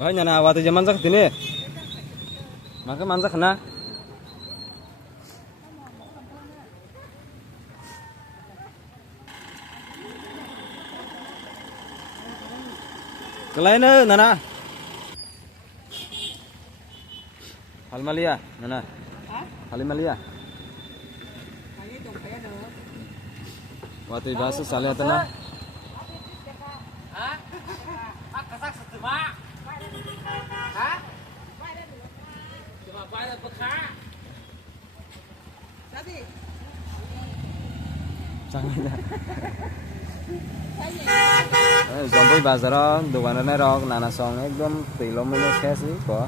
Bahaya nyana awati zaman sak dini. Maka mansa kena. Kelaina nana. Halmalia nana. Halmalia. Wati bahasa salia tanah. Zombie bazar dokanan rok nana song ekdom tilo minus cash sih kok.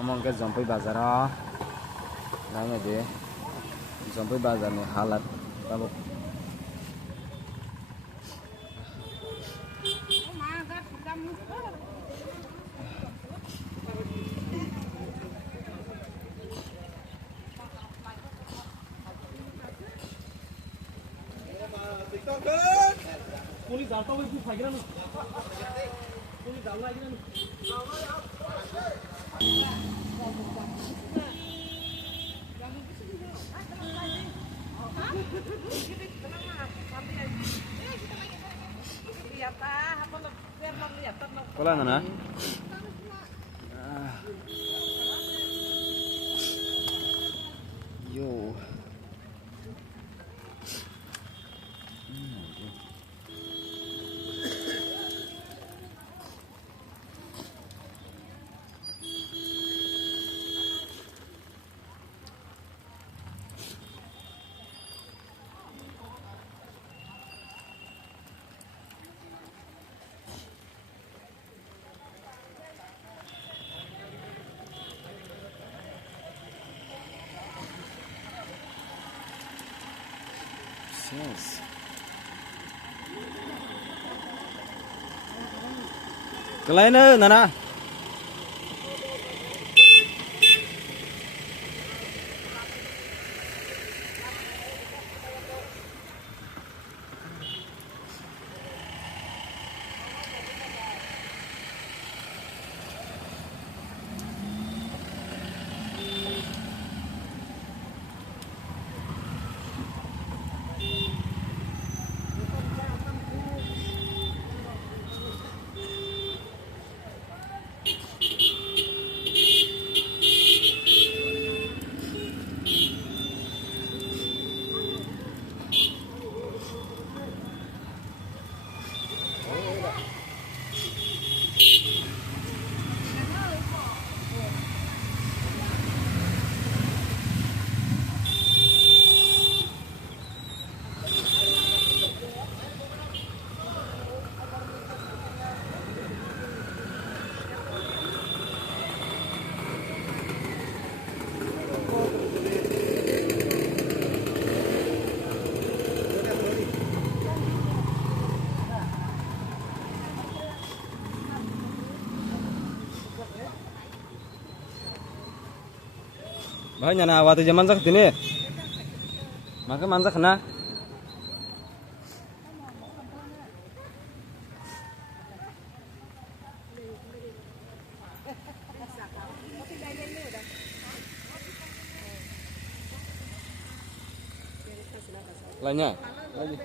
Omong ke zombie bazar nanya deh zombie bazar nih halat kalau Kola ngana? Yo. Yes. Kelaina nana. Bahaya nyana awati zaman sak dini. Maka mansa kena. Lainnya lagi.